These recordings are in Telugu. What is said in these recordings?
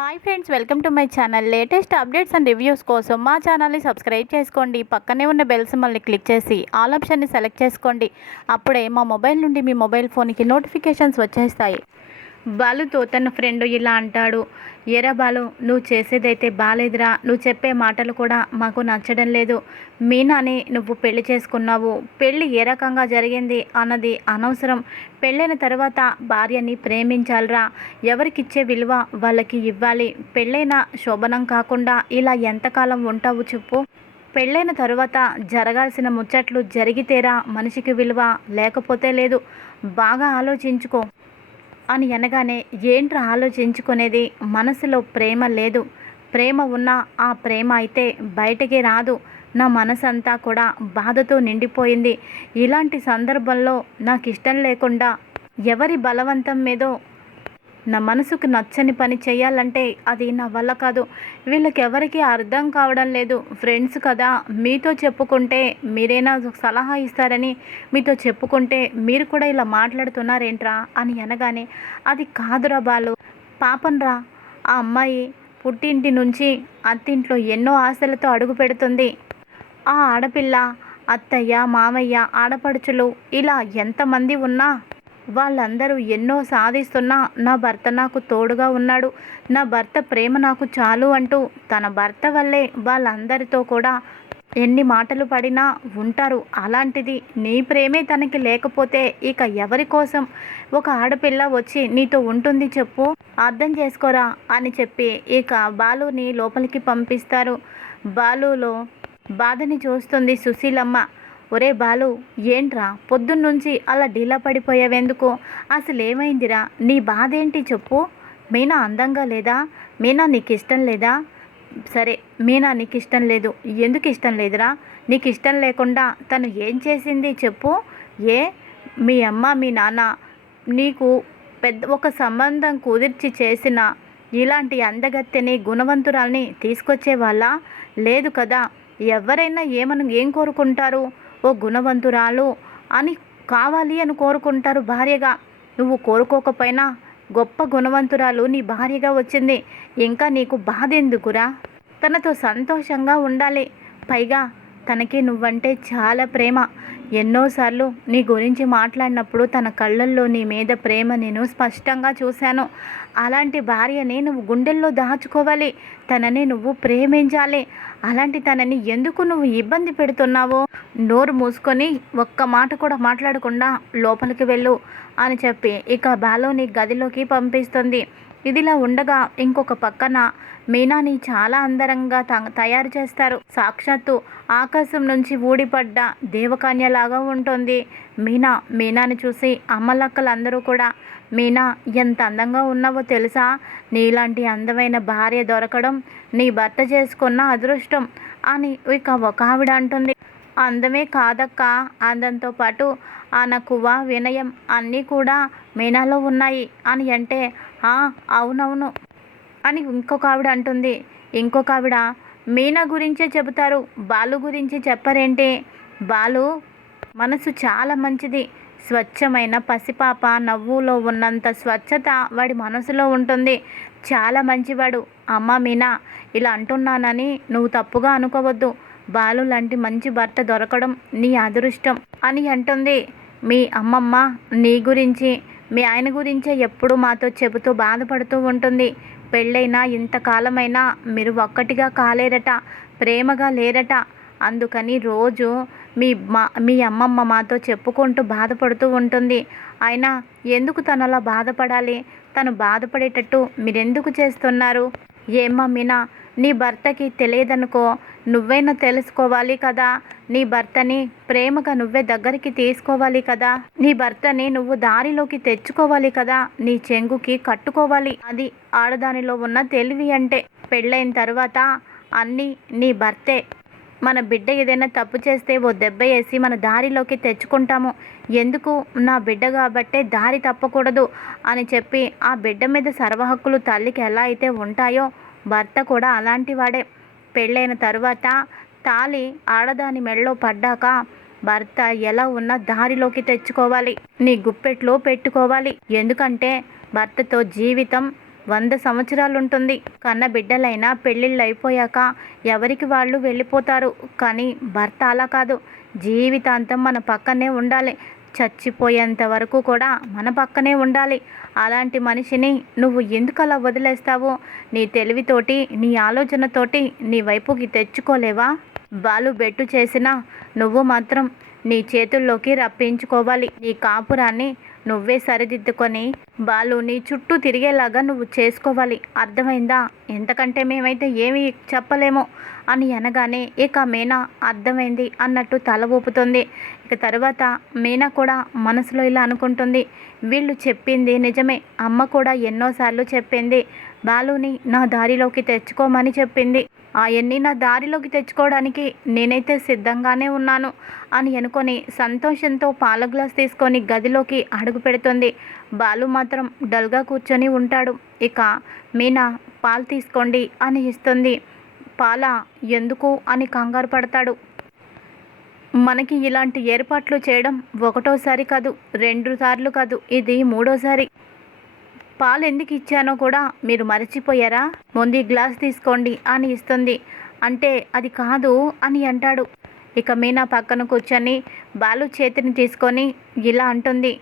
Hi friends, welcome to my channel. Latest updates and reviews కోసం మా ఛానల్ని సబ్స్క్రైబ్ చేసుకోండి. పక్కనే ఉన్న బెల్ సింబల్ని క్లిక్ చేసి ఆల్ ఆప్షన్ని సెలెక్ట్ చేసుకోండి. అప్పుడే మా మొబైల్ నుండి మీ మొబైల్ ఫోన్కి నోటిఫికేషన్స్ వచ్చేస్తాయి. బాలుతో తన ఫ్రెండ్ ఇలా అంటాడు, ఏరా బాలు, నువ్వు చేసేదైతే బాలేదురా, నువ్వు చెప్పే మాటలు కూడా మాకు నచ్చడం లేదు. మీనాని నువ్వు పెళ్లి చేసుకున్నావు, పెళ్ళి ఏ రకంగా జరిగింది అన్నది అనవసరం. పెళ్ళైన తర్వాత భార్యని ప్రేమించాలిరా, ఎవరికిచ్చే విలువ వాళ్ళకి ఇవ్వాలి. పెళ్ళైన శోభనం కాకుండా ఇలా ఎంతకాలం ఉంటావు చెప్పు. పెళ్ళైన తరువాత జరగాల్సిన ముచ్చట్లు జరిగితేరా మనిషికి విలువ, లేకపోతే లేదు. బాగా ఆలోచించుకో అని అనగానే, ఏంట్రా ఆలోచించుకునేది, మనసులో ప్రేమ లేదు, ప్రేమ ఉన్నా ఆ ప్రేమ అయితే బయటికి రాదు. నా మనసంతా కూడా బాధతో నిండిపోయింది. ఇలాంటి సందర్భంలో నాకు ఇష్టం లేకుండా ఎవరి బలవంతం మీదో నా మనసుకు నచ్చని పని చేయాలంటే అది నా వల్ల కాదు. వీళ్ళకి ఎవరికి అర్థం కావడం లేదు. ఫ్రెండ్స్ కదా, మీతో చెప్పుకుంటే మీరేనా సలహా ఇస్తారని మీతో చెప్పుకుంటే మీరు కూడా ఇలా మాట్లాడుతున్నారేంట్రా అని అనగానే, అది కాదురా బాలు, పాపంరా, ఆ అమ్మాయి పుట్టింటి నుంచి అత్తింట్లో ఎన్నో ఆశలతో అడుగు పెడుతుంది. ఆ ఆడపిల్ల అత్తయ్య, మామయ్య, ఆడపడుచులు ఇలా ఎంతమంది ఉన్నా వాళ్ళందరూ ఎన్నో సాధిస్తున్నా నా భర్త నాకు తోడుగా ఉన్నాడు, నా భర్త ప్రేమ నాకు చాలు అంటూ తన భర్త వల్లే వాళ్ళందరితో కూడా ఎన్ని మాటలు పడినా ఉంటారు. అలాంటిది నీ ప్రేమే తనకి లేకపోతే ఇక ఎవరి కోసం ఒక ఆడపిల్ల వచ్చి నీతో ఉంటుంది చెప్పు, అర్థం చేసుకోరా అని చెప్పి ఇక బాలుని లోపలికి పంపిస్తారు. బాలులో బాధని చూస్తుంది సుశీలమ్మ. ఒరే బాలు, ఏంట్రా పొద్దున్నుంచి అలా డీలా పడిపోయావెందుకు? అసలు ఏమైందిరా, నీ బాధ ఏంటి చెప్పు. మీనా అందంగా లేదా? మీనా నీకు ఇష్టం లేదా? సరే, మీనా నీకు ఇష్టం లేదు, ఎందుకు ఇష్టం లేదురా? నీకు ఇష్టం లేకుండా తను ఏం చేసింది చెప్పు. ఏ మీ అమ్మ మీ నాన్న నీకు ఒక సంబంధం కుదిర్చి చేసిన ఇలాంటి అందగత్తెని, గుణవంతురాల్ని తీసుకొచ్చే వాళ్ళ? లేదు కదా. ఎవరైనా ఏం కోరుకుంటారు? ఓ గుణవంతురాలు అని కావాలి అని కోరుకుంటారు భార్యగా. నువ్వు కోరుకోకపోయినా గొప్ప గుణవంతురాలు నీ భార్యగా వచ్చింది. ఇంకా నీకు బాధ ఎందుకురా? తనతో సంతోషంగా ఉండాలి. పైగా తనకి నువ్వంటే చాలా ప్రేమ. ఎన్నోసార్లు నీ గురించి మాట్లాడినప్పుడు తన కళ్ళల్లో నీ మీద ప్రేమ నేను స్పష్టంగా చూశాను. అలాంటి భార్యని నువ్వు గుండెల్లో దాచుకోవాలి, తనని నువ్వు ప్రేమించాలి. అలాంటి తనని ఎందుకు నువ్వు ఇబ్బంది పెడుతున్నావో? నోరు మూసుకొని ఒక్క మాట కూడా మాట్లాడకుండా లోపలికి వెళ్ళు అని చెప్పి ఇక బాలుని గదిలోకి పంపిస్తుంది. ఇదిలా ఉండగా ఇంకొక పక్కన మీనాని చాలా అందరంగా తయారు చేస్తారు. సాక్షాత్తు ఆకాశం నుంచి ఊడిపడ్డ దేవకన్యలాగా ఉంటుంది మీనాని చూసి అమ్మలక్కలందరూ కూడా, మీనా ఎంత అందంగా ఉన్నావో తెలుసా? నీలాంటి అందమైన భార్య దొరకడం నీ భర్త చేసుకున్న అదృష్టం అని ఇక ఒక ఆవిడ అంటుంది. అందమే కాదక్క, అందంతో పాటు అనకువ, వినయం అన్నీ కూడా మీనాలో ఉన్నాయి అని అంటే, అవునవును అని ఇంకొక ఆవిడ అంటుంది. ఇంకొక ఆవిడ, మీనా గురించే చెబుతారు, బాలు గురించి చెప్పరేంటి? బాలు మనసు చాలా మంచిది, స్వచ్ఛమైన పసిపాప నవ్వులో ఉన్నంత స్వచ్ఛత వాడి మనసులో ఉంటుంది, చాలా మంచివాడు. అమ్మ మీనా, ఇలా అంటున్నానని నువ్వు తప్పుగా అనుకోవద్దు. బాలు లాంటి మంచి భర్త దొరకడం నీ అదృష్టం అని అంటుంది. మీ అమ్మమ్మ నీ గురించి, మీ ఆయన గురించే ఎప్పుడూ మాతో చెబుతూ బాధపడుతూ ఉంటుంది. పెళ్ళైనా ఇంతకాలమైనా మీరు ఒక్కటిగా కాలేరట, ప్రేమగా లేరట. అందుకని రోజు మీ అమ్మమ్మ మాతో చెప్పుకుంటూ బాధపడుతూ ఉంటుంది. అయినా ఎందుకు తను అలా బాధపడాలి? తను బాధపడేటట్టు మీరెందుకు చేస్తున్నారు? ఏమ్మా మీనా, నీ భర్తకి తెలియదనుకో, నువ్వైనా తెలుసుకోవాలి కదా. నీ భర్తని ప్రేమగా నువ్వే దగ్గరికి తీసుకోవాలి కదా. నీ భర్తని నువ్వు దారిలోకి తెచ్చుకోవాలి కదా, నీ చెంగుకి కట్టుకోవాలి. అది ఆడదానిలో ఉన్న తెలివి అంటే. పెళ్ళైన తర్వాత అన్నీ నీ భర్తే. మన బిడ్డ ఏదైనా తప్పు చేస్తే ఓ దెబ్బ వేసి మన దారిలోకి తెచ్చుకుంటాము. ఎందుకు? నా బిడ్డ కాబట్టే దారి తప్పకూడదు అని చెప్పి ఆ బిడ్డ మీద సర్వహక్కులు తల్లికి ఎలా అయితే ఉంటాయో భర్త కూడా అలాంటి వాడే. పెళ్ళైన తరువాత తాళి ఆడదాని మెడలో పడ్డాక భర్త ఎలా ఉన్నా దారిలోకి తెచ్చుకోవాలి, నీ గుప్పెట్లో పెట్టుకోవాలి. ఎందుకంటే భర్తతో జీవితం 100 సంవత్సరాలు ఉంటుంది. కన్న బిడ్డలైనా పెళ్ళిళ్ళు అయిపోయాక ఎవరికి వాళ్ళు వెళ్ళిపోతారు. కానీ భర్త అలా కాదు, జీవితాంతం మన పక్కనే ఉండాలి. చచ్చిపోయేంత వరకు కూడా మన పక్కనే ఉండాలి. అలాంటి మనిషిని నువ్వు ఎందుకు అలా వదిలేస్తావో? నీ తెలివితోటి, నీ ఆలోచనతోటి నీ వైపుకి తెచ్చుకోలేవా? బాలు బెట్టు చేసినా నువ్వు మాత్రం నీ చేతుల్లోకి రప్పించుకోవాలి. నీ కాపురాన్ని నువ్వే సరిదిద్దుకొని బాలు నీ చుట్టూ తిరిగేలాగా నువ్వు చేసుకోవాలి. అర్థమైందా? ఎంతకంటే మేమైతే ఏమీ చెప్పలేము అని అనగానే ఇక మీనా అర్థమైంది అన్నట్టు తల ఊపుతుంది. ఇక తర్వాత మీనా కూడా మనసులో ఇలా అనుకుంటుంది, వీళ్ళు చెప్పింది నిజమే. అమ్మ కూడా ఎన్నోసార్లు చెప్పింది, బాలుని నా దారిలోకి తెచ్చుకోమని చెప్పింది. అవన్నీ నా దారిలోకి తెచ్చుకోవడానికి నేనైతే సిద్ధంగానే ఉన్నాను అని అనుకొని సంతోషంతో పాల గ్లాస్ తీసుకొని గదిలోకి అడుగు పెడుతుంది. బాలు మాత్రం డల్గా కూర్చొని ఉంటాడు. ఇక మీనా పాలు తీసుకోండి అని ఇస్తుంది. పాల ఎందుకు అని కంగారు పడతాడు. మనకి ఇలాంటి ఏర్పాట్లు చేయడం ఒకటోసారి కాదు, 2 సార్లు కాదు, ఇది 3వసారి. పాలు ఎందుకు ఇచ్చానో కూడా మీరు మర్చిపోయారా? ముందు గ్లాస్ తీసుకోండి అని ఇస్తుంది. అంటే అది కాదు అని అంటాడు. ఇక మీనా పక్కన కూర్చొని బాలు చేతిని తీసుకొని ఇలా అంటుంది,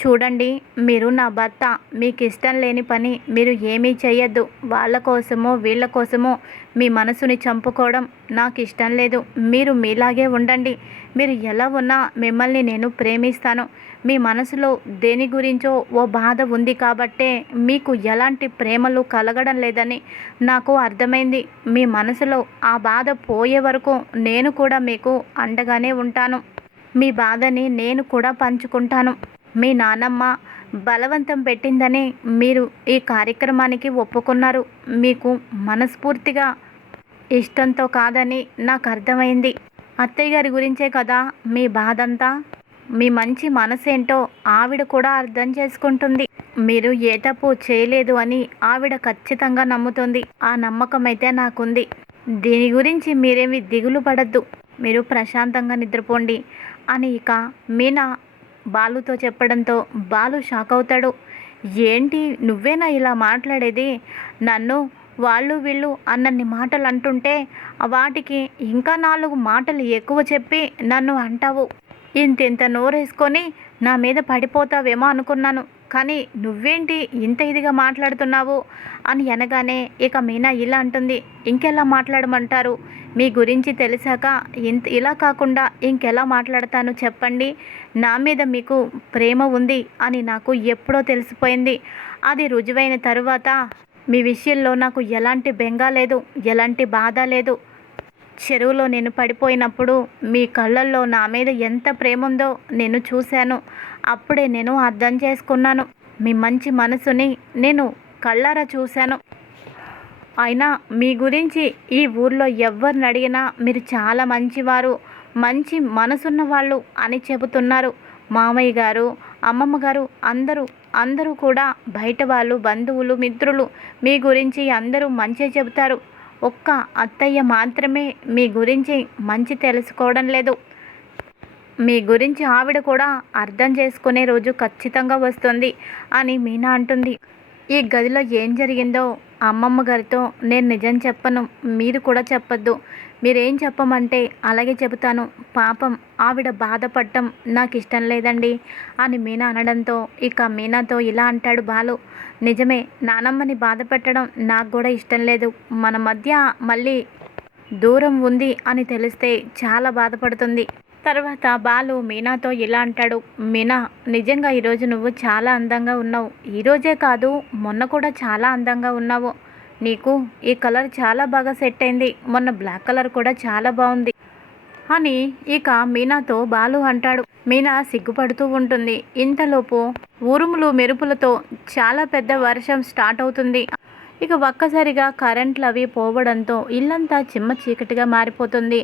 చూడండి, మీరు నా భర్త. మీకు ఇష్టం లేని పని మీరు ఏమీ చేయొద్దు. వాళ్ళ కోసమో వీళ్ళ కోసమో మీ మనసుని చంపుకోవడం నాకు ఇష్టం లేదు. మీరు మీలాగే ఉండండి. మీరు ఎలా ఉన్నా మిమ్మల్ని నేను ప్రేమిస్తాను. మీ మనసులో దేని గురించో ఓ బాధ ఉంది కాబట్టే మీకు ఎలాంటి ప్రేమలు కలగడం లేదని నాకు అర్థమైంది. మీ మనసులో ఆ బాధ పోయే వరకు నేను కూడా మీకు అండగానే ఉంటాను. మీ బాధని నేను కూడా పంచుకుంటాను. మీ నానమ్మ బలవంతం పెట్టిందని మీరు ఈ కార్యక్రమానికి ఒప్పుకున్నారు. మీకు మనస్ఫూర్తిగా ఇష్టంతో కాదని నాకు అర్థమైంది. అత్తయ్య గారి గురించే కదా మీ బాధంతా. మీ మంచి మనసేంటో ఆవిడ కూడా అర్థం చేసుకుంటుంది. మీరు ఏ తప్పు చేయలేదు అని ఆవిడ ఖచ్చితంగా నమ్ముతుంది. ఆ నమ్మకం అయితే నాకుంది. దీని గురించి మీరేమి దిగులు పడద్దు. మీరు ప్రశాంతంగా నిద్రపోండి అని ఇక మీనా బాలుతో చెప్పడంతో బాలు షాక్ అవుతాడు. ఏంటి, నువ్వేనా ఇలా మాట్లాడేది? నన్ను వాళ్ళు వీళ్ళు అన్నన్ని మాటలు అంటుంటే వాటికి ఇంకా 4 మాటలు ఎక్కువ చెప్పి నన్ను అంటావు. ఇంత నోరేసుకొని నా మీద పడిపోతావేమో అనుకున్నాను, కానీ నువ్వేంటి ఇంత ఇదిగా మాట్లాడుతున్నావు అని అనగానే ఇక మీనా ఇలా అంటుంది, ఇంకెలా మాట్లాడమంటారు? మీ గురించి తెలిసాక ఇలా కాకుండా ఇంకెలా మాట్లాడతాను చెప్పండి. నా మీద మీకు ప్రేమ ఉంది అని నాకు ఎప్పుడో తెలిసిపోయింది. అది రుజువైన తరువాత మీ విషయంలో నాకు ఎలాంటి బెంగ లేదు, ఎలాంటి బాధ లేదు. చెరువులో నేను పడిపోయినప్పుడు మీ కళ్ళల్లో నా మీద ఎంత ప్రేమ ఉందో నేను చూశాను. అప్పుడే నేను అర్థం చేసుకున్నాను. మీ మంచి మనసుని నేను కళ్ళారా చూశాను. అయినా మీ గురించి ఈ ఊర్లో ఎవరిని అడిగినా మీరు చాలా మంచివారు, మంచి మనసున్న వాళ్ళు అని చెబుతున్నారు. మామయ్య గారు, అమ్మమ్మ గారు అందరూ కూడా బయట వాళ్ళు, బంధువులు, మిత్రులు మీ గురించి అందరూ మంచి చెబుతారు. ఒక్క అత్తయ్య మాత్రమే మీ గురించి మంచి తెలుసుకోవడం లేదు. మీ గురించి ఆవిడ కూడా అర్థం చేసుకునే రోజు ఖచ్చితంగా వస్తుంది అని మీనా అంటుంది. ఈ గదిలో ఏం జరిగిందో అమ్మమ్మ గారితో నేను నిజం చెప్పను, మీరు కూడా చెప్పొద్దు. మీరేం చెప్పమంటే అలాగే చెబుతాను. పాపం ఆవిడ బాధపడటం నాకు ఇష్టం లేదండి అని మీనా అనడంతో ఇక మీనాతో ఇలా అంటాడు బాలు, నిజమే, నానమ్మని బాధ పెట్టడం నాకు కూడా ఇష్టం లేదు. మన మధ్య మళ్ళీ దూరం ఉంది అని తెలిస్తే చాలా బాధపడుతుంది. తర్వాత బాలు మీనాతో ఇలా అంటాడు, మీనా, నిజంగా ఈరోజు నువ్వు చాలా అందంగా ఉన్నావు. ఈరోజే కాదు, మొన్న కూడా చాలా అందంగా ఉన్నావు. నీకు ఈ కలర్ చాలా బాగా సెట్ అయింది. మొన్న బ్లాక్ కలర్ కూడా చాలా బాగుంది అని ఇక మీనాతో బాలు అంటాడు. మీనా సిగ్గుపడుతూ ఉంటుంది. ఇంతలోపు ఉరుములు మెరుపులతో చాలా పెద్ద వర్షం స్టార్ట్ అవుతుంది. ఇక ఒక్కసారిగా కరెంట్లు అవి పోవడంతో ఇల్లంతా చిమ్మ చీకటిగా మారిపోతుంది.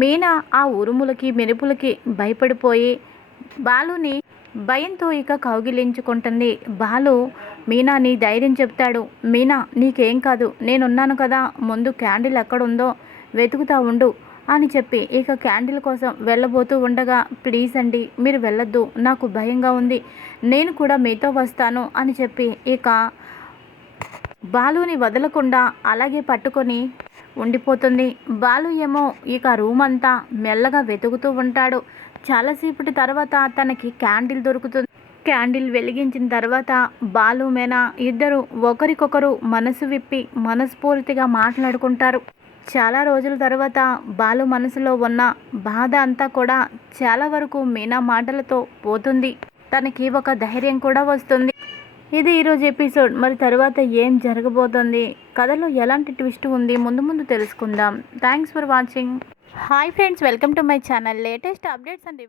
మీనా ఆ ఉరుములకి మెరుపులకి భయపడిపోయి బాలుని భయంతో ఇక కౌగిలించుకుంటుంది. బాలు మీనాని ధైర్యం చెప్తాడు. మీనా, నీకేం కాదు, నేనున్నాను కదా, ముందు క్యాండిల్ ఎక్కడుందో వెతుకుతా ఉండు అని చెప్పి ఇక క్యాండిల్ కోసం వెళ్ళబోతూ ఉండగా, ప్లీజ్ అండి మీరు వెళ్ళొద్దు, నాకు భయంగా ఉంది, నేను కూడా మీతో వస్తాను అని చెప్పి ఇక బాలుని వదలకుండా అలాగే పట్టుకొని ఉండిపోతుంది. బాలు ఏమో ఇక రూమ్ అంతా మెల్లగా వెతుకుతూ ఉంటాడు. చాలాసేపటి తర్వాత తనకి క్యాండిల్ దొరుకుతుంది. క్యాండిల్ వెలిగించిన తర్వాత బాలు మీనా ఇద్దరు ఒకరికొకరు మనసు విప్పి మనస్ఫూర్తిగా మాట్లాడుకుంటారు. చాలా రోజుల తర్వాత బాలు మనసులో ఉన్న బాధ అంతా కూడా చాలా వరకు మీనా మాటలతో పోతుంది. తనకి ఒక ధైర్యం కూడా వస్తుంది. ఇది ఈరోజు ఎపిసోడ్. మరి తర్వాత ఏం జరగబోతుంది, కథలో ఎలాంటి ట్విస్ట్ ఉంది, ముందు ముందు తెలుసుకుందాం. Thanks for watching. Hi friends, welcome to my channel. Latest updates and